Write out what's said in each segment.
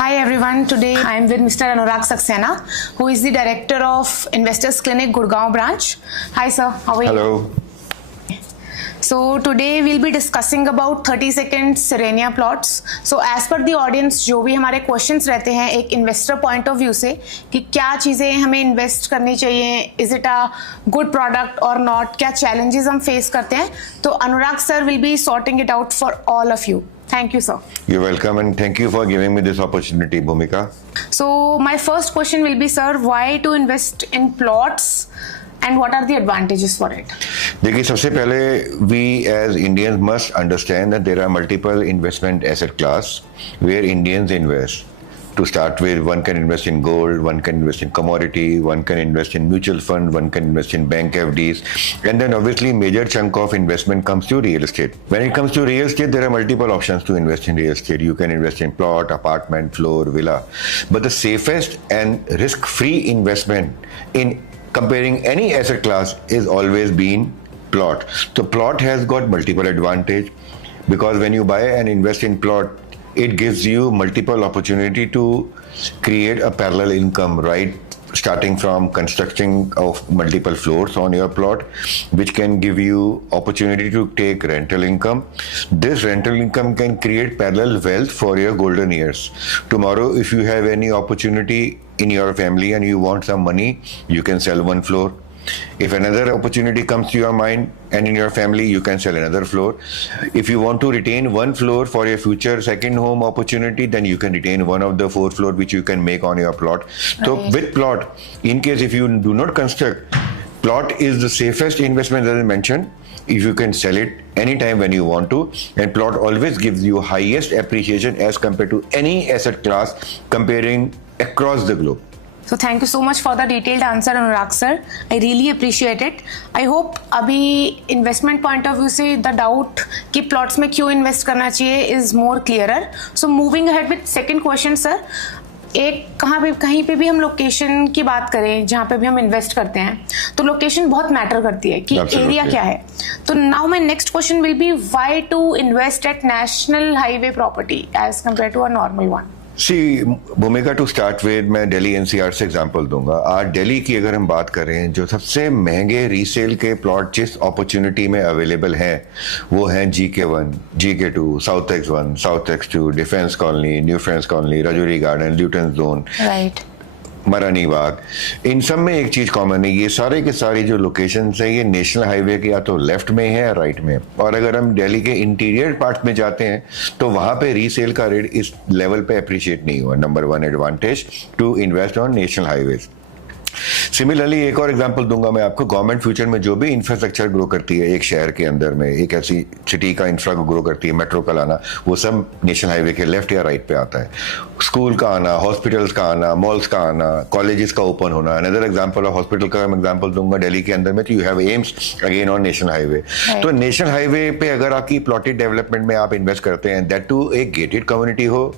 Hi everyone, today I am with Mr. Anurag Saxena, who is the Director of Investors Clinic, Gurgaon branch. Hi sir, how are you? Hello. So today we'll be discussing about 30 second Serenia plots. So as per the audience, जो भी हमारे questions रहते हैं एक investor point of view से कि क्या चीज़ें हमें invest करनी चाहिए, is it a good product or not, क्या challenges हम face करते हैं, तो अनुराग sir will be sorting it out for all of you. Thank you, sir. You're welcome and thank you for giving me this opportunity, Bhumika. So my first question will be, sir, why to invest in plots and what are the advantages for it? देखिए सबसे पहले we as Indians must understand that there are multiple investment asset class where Indians invest. To start with, one can invest in gold, one can invest in commodity, one can invest in mutual fund, one can invest in bank FDs, and then obviously major chunk of investment comes to real estate. When it comes to real estate, there are multiple options to invest in real estate. You can invest in plot, apartment, floor, villa, but the safest and risk-free investment in comparing any asset class is always been plot. So plot has got multiple advantage because when you buy and invest in plot, it gives you multiple opportunity to create a parallel income, right? Starting from constructing of multiple floors on your plot, which can give you opportunity to take rental income. This rental income can create parallel wealth for your golden years. Tomorrow, if you have any opportunity in your family and you want some money, you can sell one floor. If another opportunity comes to your mind and in your family, you can sell another floor. If you want to retain one floor for your future second home opportunity, then you can retain one of the 4 floors which you can make on your plot. Right. So with plot, in case if you do not construct, plot is the safest investment as I mentioned. If you can sell it anytime when you want to, and plot always gives you highest appreciation as compared to any asset class comparing across the globe. So thank you so much for the detailed answer, Anurag sir. I really appreciate it. I hope अभी investment point of view से the doubt कि plots में क्यों invest करना चाहिए is more clearer. So moving ahead with second question, sir. एक कहीं पे भी हम लोकेशन की बात करें जहाँ पे भी हम इन्वेस्ट करते हैं तो लोकेशन बहुत मैटर करती है कि एरिया क्या है. तो now my next question will be why to invest at national highway property as compare to a normal one. See, Bhumika to start with मैं दिल्ली एनसीआर से एग्जांपल दूंगा. आज दिल्ली की अगर हम बात करें जो सबसे महंगे रीसेल के प्लॉट जिस अपॉर्चुनिटी में अवेलेबल हैं वो हैं GK1, GK2, south X1, south X2, defence colony, new friends colony, Rajouri garden, Lutyens zone, right, मरानी बाग. इन सब में एक चीज कॉमन है, ये सारे के सारी जो लोकेशन है ये नेशनल हाईवे के या तो लेफ्ट में है या राइट में. और अगर हम दिल्ली के इंटीरियर पार्ट में जाते हैं तो वहां पे रीसेल का रेट इस लेवल पे अप्रिशिएट नहीं हुआ. Number 1 advantage to invest on national highways. Similarly एक और एग्जांपल दूंगा मैं आपको. गवर्नमेंट फ्यूचर में जो भी इंफ्रास्ट्रक्चर ग्रो करती है एक शहर के अंदर में, एक ऐसी सिटी का इंफ्रा ग्रो करती है, मेट्रो का लाना, वो सब नेशनल हाईवे के लेफ्ट या राइट पे आता है. स्कूल का आना, हॉस्पिटल्स का आना, मॉल्स का आना, कॉलेजेस का ओपन होना. अनदर एग्जांपल ऑफ हॉस्पिटल का मैं एग्जांपल दूंगा दिल्ली के अंदर में, तो you have AIIMS again on national highway. तो नेशनल हाईवे पे अगर आपकी प्लॉटेड डेवलपमेंट में आप इन्वेस्ट करते हैं, दैट टू एक गेटेड कम्युनिटी हो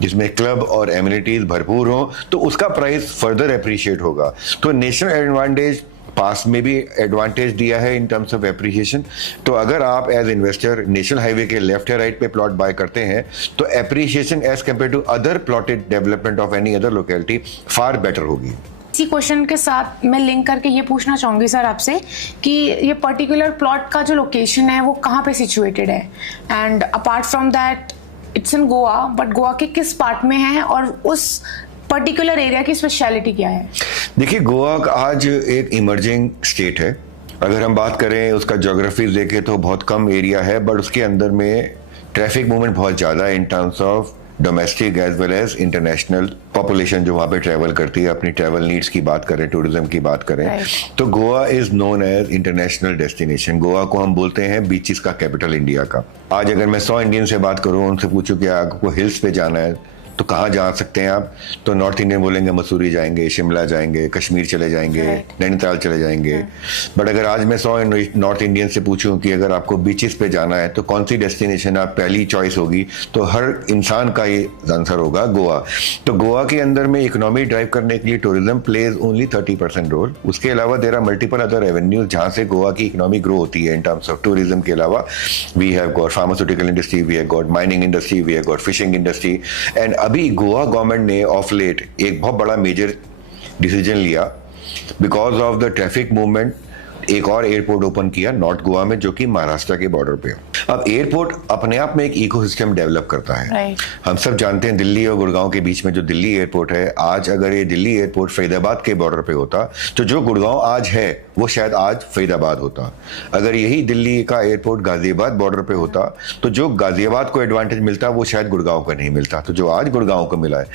जिसमें क्लब और एमिनिटीज भरपूर हो, तो उसका प्राइस फर्दर अप्रिशिएट होगा. तो नेशनल एडवांटेज पास में भी एडवांटेज दिया है इन टर्म्स ऑफ एप्रिसिएशन. तो अगर आप एज इन्वेस्टर नेशनल हाईवे के लेफ्ट या राइट पे प्लॉट बाय करते हैं तो appreciation as compare to other plotted development of any other locality far better होगी. इसी क्वेश्चन के साथ मैं लिंक करके ये पूछना चाहूंगी सर आपसे कि ये पर्टिकुलर प्लॉट का जो लोकेशन है वो कहाँ पे सिचुएटेड है, and apart from that it's in Goa, but Goa के किस पार्ट में है और उस पर्टिकुलर एरिया की स्पेशलिटी क्या है? देखिए गोवा आज एक इमर्जिंग स्टेट है. अगर हम बात करें उसका ज्योग्राफी देखें तो बहुत कम एरिया है, बट उसके अंदर में ट्रैफिक मूवमेंट बहुत ज़्यादा है in terms of domestic as well as international population जो वहाँ पे ट्रैवल करती है. अपनी ट्रैवल नीड्स की बात करें, टूरिज्म की बात करें, तो Goa is known as international destination. Goa को हम बोलते हैं बीचेस का कैपिटल इंडिया का. आज अगर मैं 100 इंडियन से बात करूँ, उनसे पूछूं कि आपको हिल्स पे जाना है तो कहाँ जा सकते हैं आप, तो नॉर्थ इंडियन बोलेंगे मसूरी जाएंगे, शिमला जाएंगे, कश्मीर चले जाएंगे, नैनीताल चले जाएंगे. बट अगर आज मैं 100 नॉर्थ इंडियन से पूछूं कि अगर आपको बीचेस पे जाना है तो कौन सी डेस्टिनेशन आप पहली चॉइस होगी, तो हर इंसान का ये आंसर होगा गोवा. तो गोवा के अंदर में इकोनॉमी ड्राइव करने के लिए टूरिज्म प्लेज ओनली 30% रोल. उसके अलावा there are multiple other revenues जहाँ से गोवा की इकोनॉमी ग्रो होती है. इन टर्म्स ऑफ टूरिज्म के अलावा we have got pharmaceutical industry, we have got mining industry, we have got fishing industry, and अभी गोवा गवर्नमेंट ने ऑफ लेट एक बहुत बड़ा मेजर डिसीजन लिया because of the traffic movement, एक और एयरपोर्ट ओपन किया नॉर्थ गोवा में, जो कि महाराष्ट्र के बॉर्डर पे। अब एयरपोर्ट अपने आप में एक इकोसिस्टम डेवलप करता है। हम सब जानते हैं दिल्ली और गुड़गांव के बीच में जो दिल्ली एयरपोर्ट है, आज अगर ये दिल्ली एयरपोर्ट फरीदाबाद के बॉर्डर पे होता तो जो गुड़गांव आज है वो शायद आज फरीदाबाद होता। अगर यही दिल्ली का एयरपोर्ट गाजियाबाद बॉर्डर पे होता तो जो गाजियाबाद को एडवांटेज मिलता वो शायद गुड़गांव को नहीं मिलता, तो जो आज गुड़गांव को मिला है।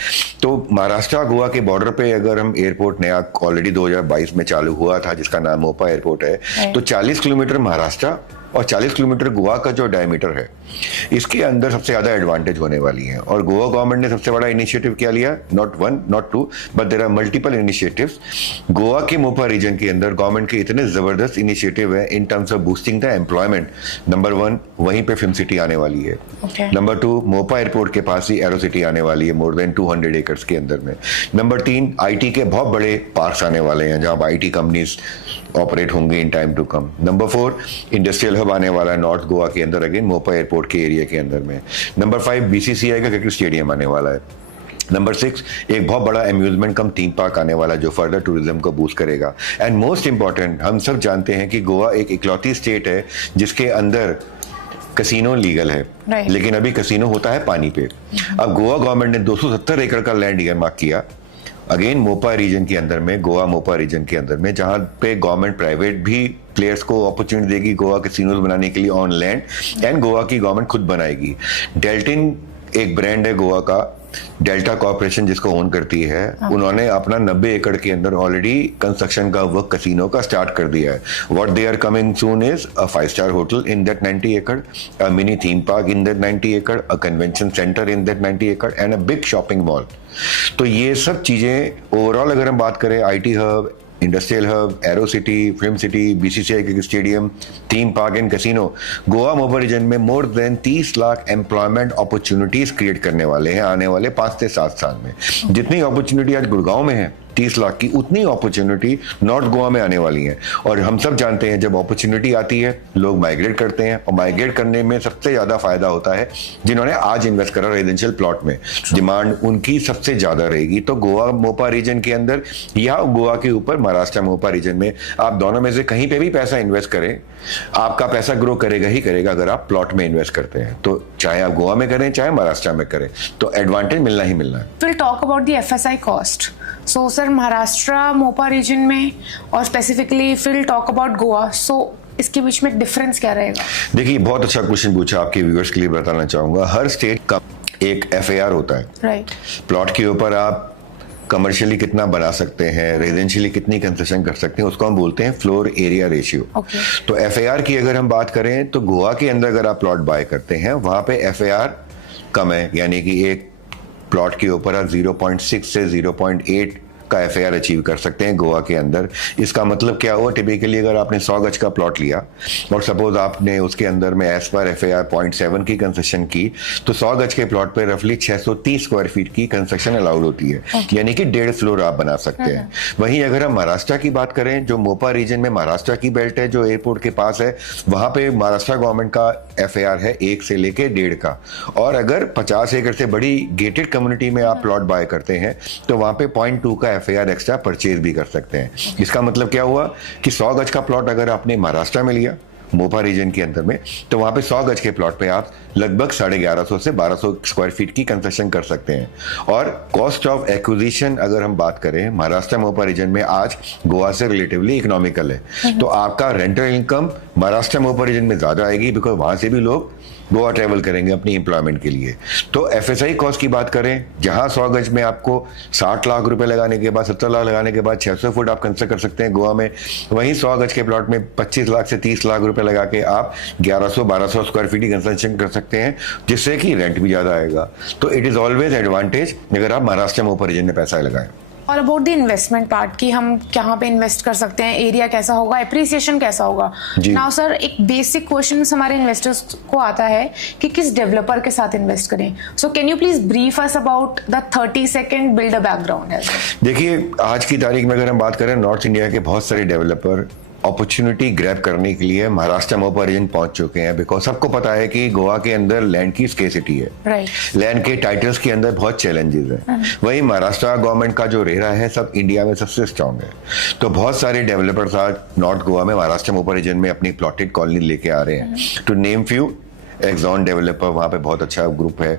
तो महाराष्ट्र गोवा के बॉर्डर पे अगर हम एयरपोर्ट नया ऑलरेडी 2022 में चालू हुआ था जिसका नाम मोपा एयरपोर्ट है, तो 40 किलोमीटर महाराष्ट्र और 40 किलोमीटर गोवा का जो डायमीटर है इसके अंदर सबसे ज्यादा एडवांटेज होने वाली है। और गोवा गवर्नमेंट ने सबसे बड़ा इनिशिएटिव क्या लिया, not one not two but there are multiple initiatives. Goa के मोपा रीजन के अंदर गवर्नमेंट के इतने जबरदस्त इनिशिएटिव है in terms of boosting the employment. Number 1 वहीं पे फिल्म सिटी आने वाली है। नंबर 2 मोपा एयरपोर्ट के पास ही एरो सिटी आने वाली है मोर देन 200 एकर्स के अंदर में। नंबर 3 IT के बहुत बड़े पार्क्स आने वाले हैं जहां IT कंपनीज ऑपरेट होंगे in time to come. Number 4 industrial hub आने वाला है नॉर्थ गोवा के अंदर, अगेन मोपा एयरपोर्ट के एरिया के अंदर में। नंबर 5 BCCI का क्रिकेट स्टेडियम आने वाला है। नंबर 6 एक बहुत बड़ा अम्यूजमेंट कम थीम पार्क आने वाला जो फर्दर टूरिज्म को बूस्ट करेगा। एंड मोस्ट इंपॉर्टेंट, हम सब जानते हैं कि गोवा एक इकलौती स्टेट है जिसके अंदर कसिनो लीगल है, लेकिन अभी कसिनो होता है पानी पे। अब गोवा गवर्नमेंट ने 270 एकड़ का लैंड ईयरमार्क किया अगेन मोपा रीजन के अंदर में, गोवा मोपा रीजन के अंदर में, जहां पे गवर्नमेंट प्राइवेट भी प्लेयर्स को अपॉर्चुनिटी देगी गोवा कैसीनोज बनाने के लिए ऑन लैंड, एंड गोवा की गवर्नमेंट खुद बनाएगी। डेल्टिन एक ब्रांड है गोवा का, डेल्टा कॉर्पोरेशन जिसको ओन करती है, उन्होंने अपना 90 एकड़ के अंदर ऑलरेडी कंस्ट्रक्शन का वर्क कैसीनो का स्टार्ट कर दिया है। What they are coming soon is a 5-star hotel in that 90 एकड़, a mini theme park in that 90 एकड़, a convention centre in that 90 एकड़ and a big shopping mall. तो ये सब चीजें ओवरऑल अगर हम बात करें, IT hub, industrial hub, aero city, film city, BCCI cricket stadium, theme park and casino, Goa Mopa region में more than 30 lakh employment opportunities create करने वाले हैं आने वाले 5 से 7 साल में। जितनी अपॉर्चुनिटी आज गुड़गांव में है 30 लाख की, उतनी अपॉर्चुनिटी नॉर्थ गोवा में आने वाली है। और हम सब जानते हैं जब अपॉर्चुनिटी आती है लोग माइग्रेट करते हैं, और माइग्रेट करने में सबसे ज्यादा फायदा होता है जिन्होंने आज इन्वेस्ट करा रेजिडेंशियल प्लॉट में, डिमांड उनकी सबसे ज्यादा रहेगी। तो गोवा मोपा रीजन के अंदर या गोवा के ऊपर महाराष्ट्र मोपा रीजन में आप दोनों में से कहीं पे भी पैसा इन्वेस्ट करें, आपका पैसा ग्रो करेगा ही करेगा अगर आप प्लॉट में इन्वेस्ट करते हैं। तो चाहे आप गोवा में करें चाहे महाराष्ट्र में करें, तो एडवांटेज मिलना ही मिलना है। We'll talk about the FSI cost. So sir Maharashtra Mopa region में और स्पेसिफिकली फिर टॉक अबाउट गोवा, सो इसके बीच में डिफरेंस क्या रहेगा? देखिए बहुत अच्छा क्वेश्चन पूछा, आपके व्यूअर्स के लिए बताना चाहूंगा। हर स्टेट का एक FAR होता है, राइट। प्लॉट के ऊपर आप कमर्शियली कितना बना सकते हैं, रेजिडेंशियली कितनी कंस्ट्रक्शन कर सकते हैं, उसको हम बोलते हैं फ्लोर एरिया रेशियो। तो FAR की अगर हम बात करें तो गोवा के अंदर अगर आप प्लॉट बाय करते हैं वहां पे FAR कम है, यानी कि एक प्लॉट के ऊपर आप 0.6 से 0.8 का FAR अचीव कर सकते हैं गोवा के अंदर। इसका मतलब क्या हुआ, टिपिकली अगर आपने 100 गज का प्लॉट लिया और सपोज आपने उसके अंदर में एज पर FAR 0.7 की कंस्ट्रक्शन की, तो 100 गज के प्लॉट पे रफली 630 स्क्वायर फीट की कंस्ट्रक्शन अलाउड होती है, यानी कि 1.5 फ्लोर आप बना सकते हैं। वहीं अगर हम महाराष्ट्र की बात करें, जो मोपा रीजन में महाराष्ट्र की बेल्ट है जो एयरपोर्ट के पास है, वहां पे महाराष्ट्र गवर्नमेंट का FAR है 1 से लेके 1.5 का। और अगर 50 एकड़ से बड़ी गेटेड कम्युनिटी में आप प्लॉट बाय करते हैं तो वहां पे 0.2 का FAR एक्स्ट्रा परचेज भी कर सकते हैं। इसका मतलब क्या हुआ कि 100 गज का प्लॉट अगर आपने महाराष्ट्र में लिया मोपा रीजन के अंदर में, तो वहां पे 100 गज के प्लॉट पे आप लगभग 1150 से 1200 स्क्वायर फीट की कंस्ट्रक्शन कर सकते हैं। और कॉस्ट ऑफ एक्विजिशन अगर हम बात करें, महाराष्ट्र मोपा रीजन में आज गोवा से रिलेटिवली इकोनॉमिकल है, तो आपका rental income Maharashtra Mopa region में ज्यादा आएगी, बिकॉज वहां से भी लोग गोवा ट्रेवल करेंगे अपनी एम्प्लॉयमेंट के लिए। तो FSI कॉस्ट की बात करें, जहां 100 गज में आपको 60 लाख रुपए लगाने के बाद, 70 लाख लगाने के बाद 600 फुट आप कंस्ट्रक्ट कर सकते हैं गोवा में, वहीं 100 गज के प्लॉट में 25 लाख से 30 लाख रुपए लगा के आप 1100-1200 स्क्वायर फीट की कंस्ट्रक्शन कर सकते हैं, जिससे कि रेंट भी ज्यादा आएगा। तो इट इज ऑलवेज एडवांटेज अगर आप महाराष्ट्र में ऊपर रीजन में पैसा लगाएं। और अबाउट द इन्वेस्टमेंट पार्ट की, हम कहाँ पे इन्वेस्ट कर सकते हैं, एरिया कैसा होगा, एप्रिसिएशन कैसा होगा। नाउ सर एक बेसिक क्वेश्चन हमारे इन्वेस्टर्स को आता है कि किस डेवलपर के साथ इन्वेस्ट करें। So can you please brief us about the 30 second build a background. देखिए आज की तारीख में अगर हम बात करें, नॉर्थ इंडिया के बहुत सारे डेवलपर अपॉर्चुनिटी ग्रैब करने के लिए महाराष्ट्र मोपा रीजन पहुंच चुके हैं, बिकॉज सबको पता है कि गोवा के अंदर लैंड की स्केसिटी है, लैंड के टाइटल्स के अंदर बहुत चैलेंजेस हैं। वही महाराष्ट्र गवर्नमेंट का जो रेरा है सब इंडिया में सबसे स्ट्रांग है। तो बहुत सारे डेवलपर्स आज नॉर्थ गोवा में महाराष्ट्र मोपा रीजन में अपनी प्लॉटेड कॉलोनी लेके आ रहे हैं। To name few, Exxon developer, वहाँ पे बहुत अच्छा ग्रुप है।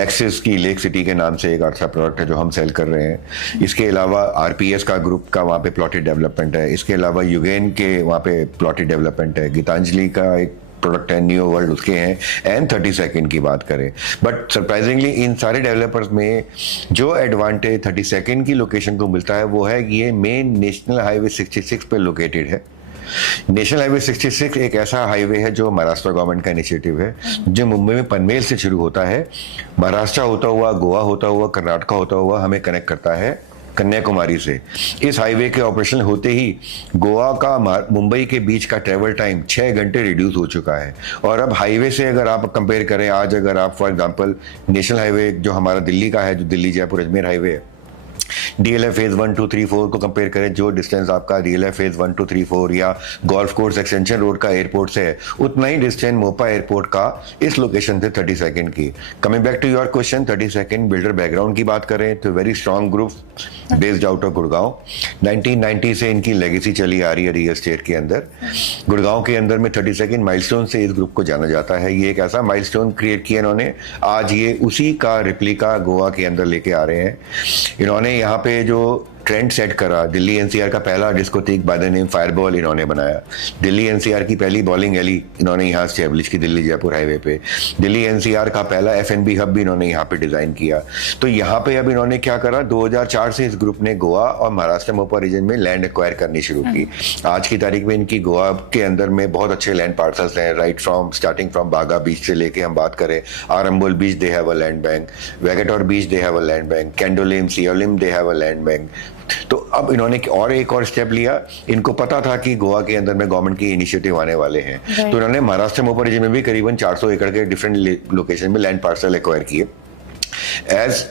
एक्सिस की लेक सिटी के नाम से एक अच्छा प्रोडक्ट है जो हम सेल कर रहे हैं। इसके अलावा आरपीएस का ग्रुप का वहाँ पे प्लॉटेड डेवलपमेंट है। इसके अलावा युगेन के वहाँ पे प्लॉटेड डेवलपमेंट है। गीतांजलि का एक प्रोडक्ट है न्यू वर्ल्ड, उसके हैं। एंड 32nd की बात करें, बट सरप्राइजिंगली इन सारे डेवलपर्स में जो एडवांटेज 32nd की लोकेशन को मिलता है वो है कि ये मेन नेशनल हाईवे 66 पे लोकेटेड है। नेशनल हाईवे 66 एक ऐसा हाईवे है जो महाराष्ट्र गवर्नमेंट का इनिशिएटिव है, जो मुंबई में पनवेल से शुरू होता है, महाराष्ट्र होता हुआ, गोवा होता हुआ, कर्नाटका होता हुआ हमें कनेक्ट करता है कन्याकुमारी से। इस हाईवे के ऑपरेशन होते ही गोवा का मुंबई के बीच का ट्रेवल टाइम 6 घंटे रिड्यूस हो चुका है। और अब हाईवे से अगर आप कंपेयर करें, आज अगर आप फॉर एग्जांपल नेशनल हाईवे जो हमारा दिल्ली का है, जो दिल्ली जयपुर अजमेर हाईवे है, डीएलएफ फेज 1 2 3 4 को कंपेयर करें, जो डिस्टेंस आपका डीएलएफ फेज 1 2 3 4 या गोल्फ कोर्स एक्सटेंशन रोड का एयरपोर्ट से है, उतना ही डिस्टेंस मोपा एयरपोर्ट का इस लोकेशन से 32nd की। Coming back to your question, 32nd builder background की बात करें तो very strong group based out of Gurgaon. 1990 से इनकी लेगेसी चली आ रही है रियल एस्टेट के अंदर। गुड़गांव के अंदर में 32nd माइलस्टोन से इस ग्रुप को जाना जाता है। ये एक ऐसा माइलस्टोन क्रिएट किया इन्होंने, आज ये उसी का रिप्लिका गोवा के अंदर लेके आ रहे हैं। इन्होंने यहाँ पे जो ट्रेंड सेट करा, दिल्ली एनसीआर का पहला discotheque by the name fireball इन्होंने बनाया। दिल्ली एनसीआर की पहली बॉलिंग एली इन्होंने यहाँ स्टैब्लिश की दिल्ली जयपुर हाईवे पे। दिल्ली एनसीआर का पहला एफएनबी हब भी इन्होंने यहाँ पे डिजाइन किया। तो यहाँ पे अब इन्होंने क्या करा, 2004 से इस ग्रुप ने गोवा और महाराष्ट्र मोपा रीजन में लैंड एक्वायर करनी शुरू की। आज की तारीख में इनकी गोवा के अंदर में बहुत अच्छे लैंड पार्सल्स हैं, right from starting from Baga beach से लेके हम बात करें Arambol beach they have a land bank, Vagator beach they have a land bank, Candolim Siolim they have a land bank. तो अब इन्होंने और एक और स्टेप लिया, इनको पता था कि गोवा के अंदर में गवर्नमेंट के इनिशिएटिव आने वाले हैं, तो इन्होंने महाराष्ट्र मोपा रीजन में भी करीबन 400 एकड़ के डिफरेंट लोकेशन में लैंड पार्सल एक्वायर किए। एज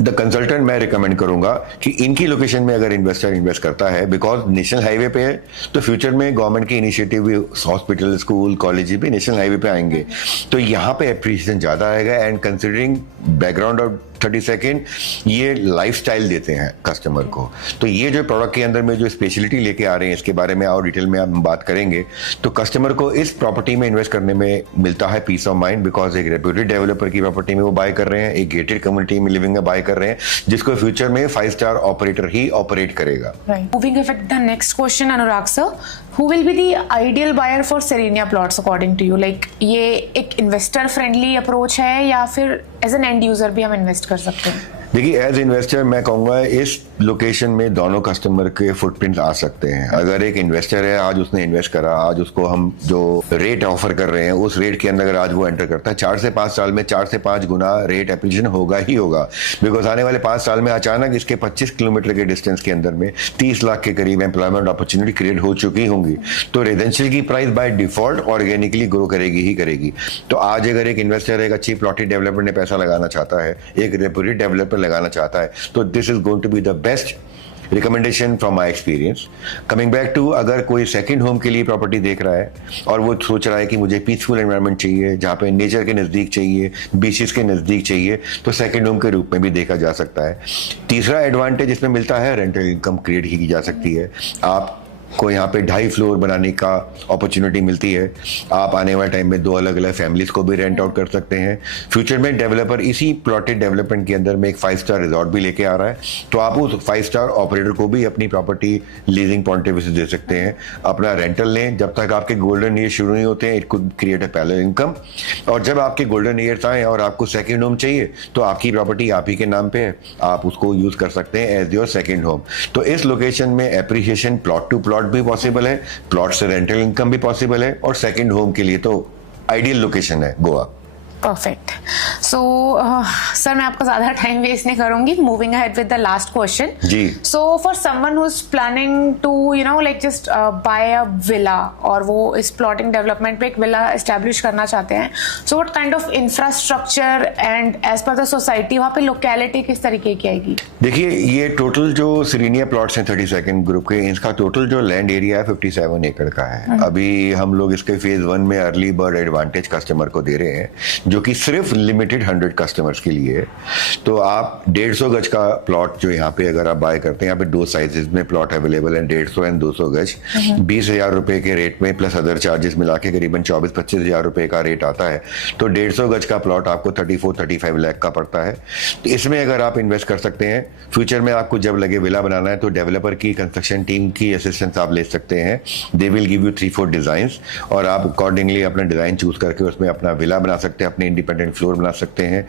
द कंसल्टेंट मैं रिकमेंड करूंगा कि इनकी लोकेशन में अगर इन्वेस्टर इन्वेस्ट करता है, बिकॉज नेशनल हाईवे पे है, तो फ्यूचर में गवर्नमेंट के इनिशिएटिव भी, हॉस्पिटल, स्कूल, कॉलेज भी नेशनल हाईवे पे आएंगे, तो यहाँ पे एप्रिसिएशन ज्यादा आएगा। And considering background of 32nd, ये लाइफस्टाइल देते हैं कस्टमर को। तो ये जो प्रोडक्ट के अंदर में जो स्पेशलिटी लेके आ रहे हैं, इसके बारे में और डिटेल में हम बात करेंगे। तो कस्टमर को इस प्रॉपर्टी में इन्वेस्ट करने में मिलता है पीस ऑफ माइंड, बिकॉज एक रेप्यूटेड डेवलपर की प्रॉपर्टी में वो बाय कर रहे हैं, एक गेटेड कम्युनिटी में लिविंग में बाय कर रहे हैं, जिसको फ्यूचर में 5 स्टार ऑपरेटर ही ऑपरेट करेगा। Moving ahead, the next question, Anurag sir, who will be the ideal buyer for Serenia plots according to you? Like ये एक इन्वेस्टर फ्रेंडली अप्रोच है या फिर एज एन एंड यूजर भी हम invest कर सकते हैं? देखिए, एज इन्वेस्टर मैं कहूँगा इस लोकेशन में दोनों कस्टमर के फुटप्रिंट आ सकते हैं। अगर एक इन्वेस्टर है, आज उसने इन्वेस्ट करा, आज उसको हम जो रेट ऑफर कर रहे हैं उस रेट के अंदर अगर आज वो एंटर करता है, 4 से 5 साल में 4 से 5 गुना रेट एप्रिसिएशन होगा ही होगा। बिकॉज आने वाले 5 साल में अचानक इसके 25 किलोमीटर के डिस्टेंस के अंदर में 30 लाख के करीब एम्प्लॉयमेंट अपॉर्चुनिटी क्रिएट हो चुकी होंगी। तो रेजिडेंशियल की price by default organically grow करेगी ही करेगी। तो आज अगर एक इन्वेस्टर एक अच्छी प्लॉटेड डेवलपर ने पैसा लगाना चाहता है, एक रेप्यूटेड डेवलपर लगाना चाहता है, तो this is going to be the best recommendation from my experience. Coming back to, अगर कोई सेकंड होम के लिए प्रॉपर्टी देख रहा है और वो सोच रहा है कि मुझे पीसफुल एनवायरनमेंट चाहिए, जहाँ पे नेचर के नज़दीक चाहिए, बीचेस के नज़दीक चाहिए, तो सेकंड होम के रूप में भी देखा जा सकता है। तीसरा एडवांटेज इसमें मिलता है, रेंटल इनकम क्रिएट की जा सकती है। आप को यहाँ पे 2.5 फ्लोर बनाने का अपॉर्चुनिटी मिलती है। आप आने वाले टाइम में 2 अलग अलग फैमिलीज को भी रेंट आउट कर सकते हैं। फ्यूचर में डेवलपर इसी प्लॉटेड डेवलपमेंट के अंदर में एक 5 स्टार रिजॉर्ट भी लेके आ रहा है, तो आप उस 5 स्टार ऑपरेटर को भी अपनी property leasing point of view से दे सकते हैं। अपना रेंटल लें, जब तक आपके गोल्डन ईयर शुरू नहीं होते हैं, it could create a parallel income. और जब आपके गोल्डन ईयर्स आए और आपको सेकेंड होम चाहिए, तो आपकी प्रॉपर्टी आप ही के नाम पे है, आप उसको यूज कर सकते हैं एज योर सेकेंड होम। तो इस लोकेशन में एप्रिसिएशन प्लॉट टू प्लॉट भी पॉसिबल है, प्लॉट से रेंटल इनकम भी पॉसिबल है, और सेकंड होम के लिए तो आइडियल लोकेशन है गोवा। परफेक्ट. सो सर मैं आपका ज्यादा टाइम वेस्ट नहीं करूंगी. Moving ahead with the last question. जी. So for someone who is planning to you know like just buy a villa, और वो इस प्लॉटिंग डेवलपमेंट पे एक विला एस्टैब्लिश करना चाहते हैं, so what kind of infrastructure and as per the society वहाँ पे लोकेलिटी किस तरीके की आएगी? देखिए, ये टोटल जो सिरेनिया प्लॉट्स हैं 32nd ग्रुप के, इसका टोटल जो लैंड एरिया है 57 एकड़ का है. अभी हम लोग इसके फेज 1 में अर्ली बर्ड एडवांटेज कस्टमर को दे रहे हैं, जो कि सिर्फ लिमिटेड 100 कस्टमर्स के लिए है. तो आप 150 गज का प्लॉट जो यहाँ पे अगर आप बाय करते हैं, यहाँ पे 2 साइजेस में प्लॉट अवेलेबल है, 150 एंड 200 गज, 20,000 रुपए के रेट में प्लस अदर चार्जेस मिला के करीबन 24-25 हजार रुपए का रेट आता है. तो 150 गज का प्लॉट आपको 34-35 लाख का पड़ता है. तो इसमें अगर आप इन्वेस्ट कर सकते हैं, फ्यूचर में आपको जब लगे विला बनाना है तो डेवलपर की, कंस्ट्रक्शन टीम की असिस्टेंस आप ले सकते हैं. They will give you 3-4 designs और आप अकॉर्डिंगली अपना डिजाइन चूज करके उसमें अपना विला बना सकते हैं, अपने इंडिपेंडेंट फ्लोर बना सकते हैं.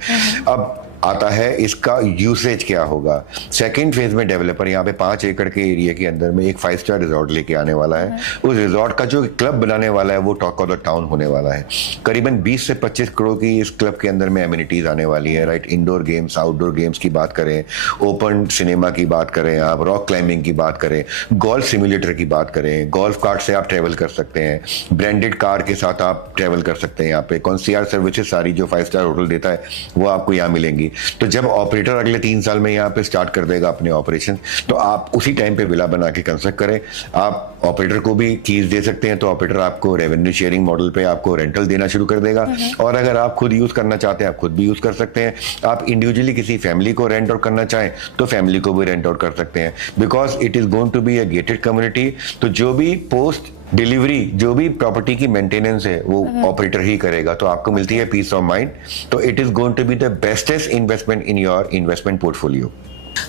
अब आता है इसका यूसेज क्या होगा. सेकंड फेज में डेवलपर यहाँ पे 5 एकड़ के एरिया के अंदर में एक 5 स्टार रिजॉर्ट लेके आने वाला है. उस रिजॉर्ट का जो क्लब बनाने वाला है वो टॉक ऑफ द टाउन होने वाला है. करीबन 20 से 25 करोड़ की इस क्लब के अंदर में एमिनिटीज आने वाली है. Right, indoor games, outdoor games की बात करें, ओपन सिनेमा की बात करें, आप रॉक क्लाइंबिंग की बात करें, गोल्फ सिमुलेटर की बात करें, गोल्फ कार्ट से आप ट्रेवल कर सकते हैं, ब्रांडेड कार के साथ आप ट्रेवल कर सकते हैं. यहाँ पे कंसीयर्ज सर्विसेज सारी जो 5 स्टार होटल देता है वो आपको यहाँ मिलेंगी. तो जब ऑपरेटर अगले 3 साल में यहाँ पे स्टार्ट कर देगा अपने ऑपरेशन, तो आप उसी टाइम पे विला बना के कंस्ट्रक्ट करें. आप ऑपरेटर को भी कीज दे सकते हैं, तो ऑपरेटर आपको रेवेन्यू शेयरिंग मॉडल पे आपको रेंटल देना शुरू कर देगा. और अगर आप खुद यूज करना चाहते हैं, आप खुद भी यूज कर सकते हैं. आप इंडिविजुअली किसी फैमिली को रेंट आउट करना चाहें तो फैमिली को भी रेंट आउट कर सकते हैं, because it is going to be a gated community. तो जो भी पोस्ट डिलीवरी, जो भी प्रॉपर्टी की मेंटेनेंस है वो ऑपरेटर ही करेगा, तो आपको मिलती है पीस ऑफ माइंड. तो it is going to be the bestest investment in your investment portfolio.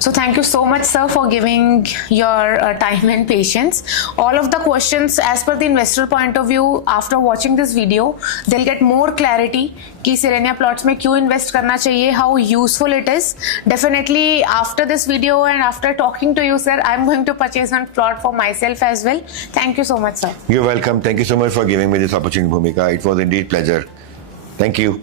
So thank you so much, sir, for giving your time and patience. All of the questions, as per the investor point of view, after watching this video, they'll get more clarity कि Serenia plots में क्यों invest करना चाहिए, how useful it is. Definitely, after this video and after talking to you, sir, I'm going to purchase one plot for myself as well. Thank you so much, sir. You're welcome. Thank you so much for giving me this opportunity, Bhumika. It was indeed pleasure. Thank you.